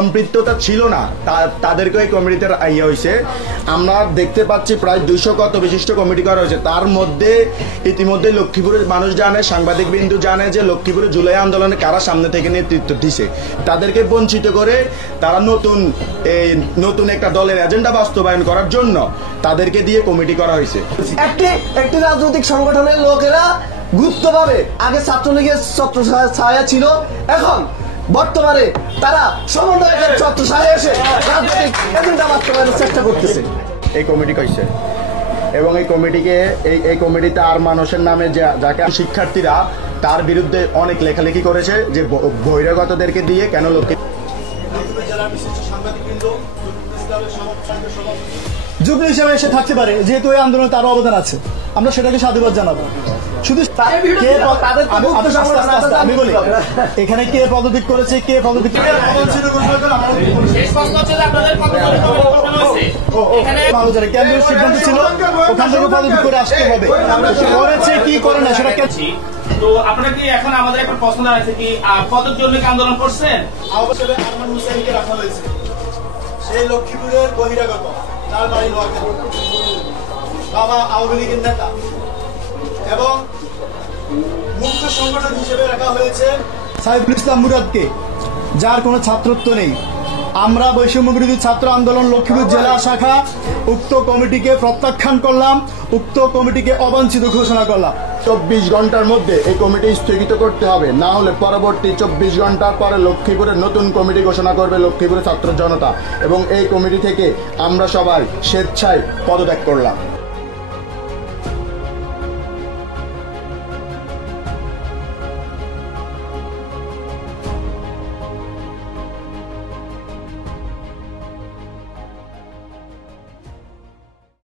সম্পৃক্ততা ছিল না তাদেরকে এই কমিটিতে ইয়ে হয়েছে। আমরা দেখতে পাচ্ছি প্রায় 200 কত বিশিষ্ট কমিটি করা হয়েছে। তার মধ্যে ইতিমধ্যে লক্ষ্মীপুরের মানুষ জানে, সাংবাদিক বিন্দু জানে যে লক্ষ্মীপুরে জুলাই আন্দোলনে কারা সামনে থেকে নেতৃত্ব দিছে। তাদেরকে বঞ্চিত করে তারা নতুন একটা দলের এজেন্ডা বাস্তবায়ন করার জন্য তাদেরকে দিয়ে কমিটি করা হয়েছে। একটি রাজনৈতিক সংগঠনের লোকেরা গুপ্তভাবে আগে ছাত্রলীগের ছত্র ছায়া ছিল, এখন বর্তমানে তারা সমন্বয়ের ছত্র ছায়া এসে রাজনৈতিক এজেন্ডা বাস্তবায়নের চেষ্টা করতেছে। এই কমিটি কইছে এবং এই কমিটিতে আর মানুষের নামে যাকে শিক্ষার্থীরা তার বিরুদ্ধে অনেক লেখালেখি করেছে যে বহিরাগতদেরকে দিয়ে কেন যুগ্ম হিসেবে এসে থাকতে পারে, যেহেতু এই আন্দোলনে তার অবদান আছে, আমরা সেটাকে সাধুবাদ জানাবো। শুধু আমি বলি এখানে কে পদত্যাগ করেছে, কে পদত্যাগ কেন্দ্রের সিদ্ধান্ত ছিল ওখান থেকে পদত্যাগ করে আসতে হবে, করেছে কি করে না সেটা। তো আপনারা কি এখন আমাদের একটা প্রশ্ন আছে কি পদের জন্য কি আন্দোলন করছেন? আরমান হুসাইনকে রাখা হয়েছে, সেই লক্ষ্মীপুরের বহিরাগত, তার বাড়ি নোয়াখালী, বাবা আওয়ামী লীগের নেতা, এবং মুখ্য সংগঠন হিসেবে রাখা হয়েছে সাইফুল ইসলাম মুরাদকে, যার কোনো ছাত্রত্ব নেই। আমরা বৈষম্য বিরোধী ছাত্র আন্দোলন লক্ষ্মীপুর জেলা শাখা উক্ত কমিটিকে প্রত্যাখ্যান করলাম, উক্ত কমিটিকে অবাঞ্ছিত ঘোষণা করলাম। 24 ঘন্টার মধ্যে এই কমিটি স্থগিত করতে হবে, না হলে পরবর্তী 24 ঘন্টার পরে লক্ষ্মীপুরের নতুন কমিটি ঘোষণা করবে লক্ষ্মীপুরের ছাত্র জনতা, এবং এই কমিটি থেকে আমরা সবাই স্বেচ্ছায় পদত্যাগ করলাম।